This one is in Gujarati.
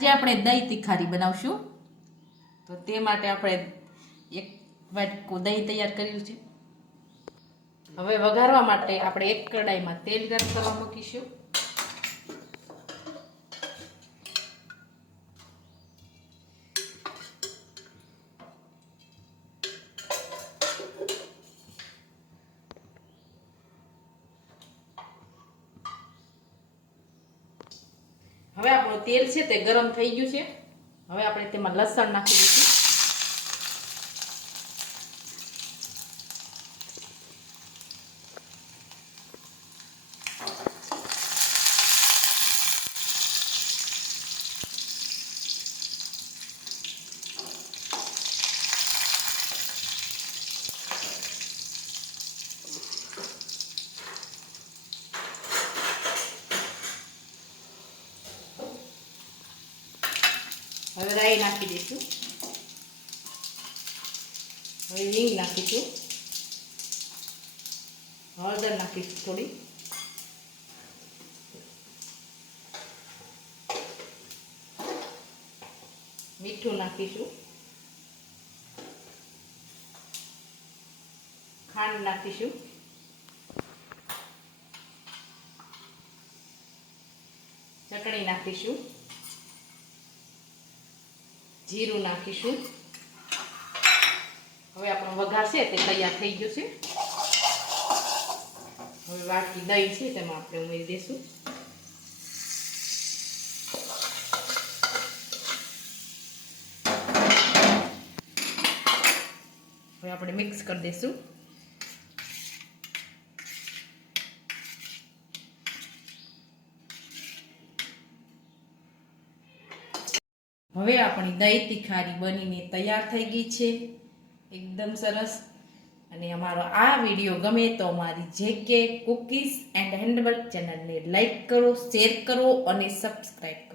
આજે આપણે દહીં તીખારી બનાવશું. તો તે માટે આપણે એક વાટકું દહીં તૈયાર કર્યું છે. હવે વઘારવા માટે આપણે એક કડાઈમાં તેલ ગરમ કરવા મૂકીશું. હવે આપણું તેલ છે તે ગરમ થઈ ગયું છે. હવે આપણે તેમાં લસણ નાખી દઈશું. હવે રાઈ નાખી દઈશું. હવે હિંગ નાખીશું. હળદર નાખીશું થોડી. મીઠું નાખીશું. ખાંડ નાખીશું. ચટણી નાખીશું. જીરું નાખીશું. હવે આપણો વઘાર છે તે તૈયાર થઈ ગયો છે. હવે વાટકી દહીં છે તેમાં આપણે ઉમેરી દઈશું હવે આપણે મિક્સ કરી દઈશું હવે આપણી દહીં તીખારી બનીને તૈયાર થઈ ગઈ છે. એકદમ સરસ. અને અમારો આ વીડિયો ગમે તો અમારી જે કે કુકીઝ એન્ડ હેન્ડવર્ક ચેનલને લાઈક કરો, શેર કરો અને સબસ્ક્રાઈબ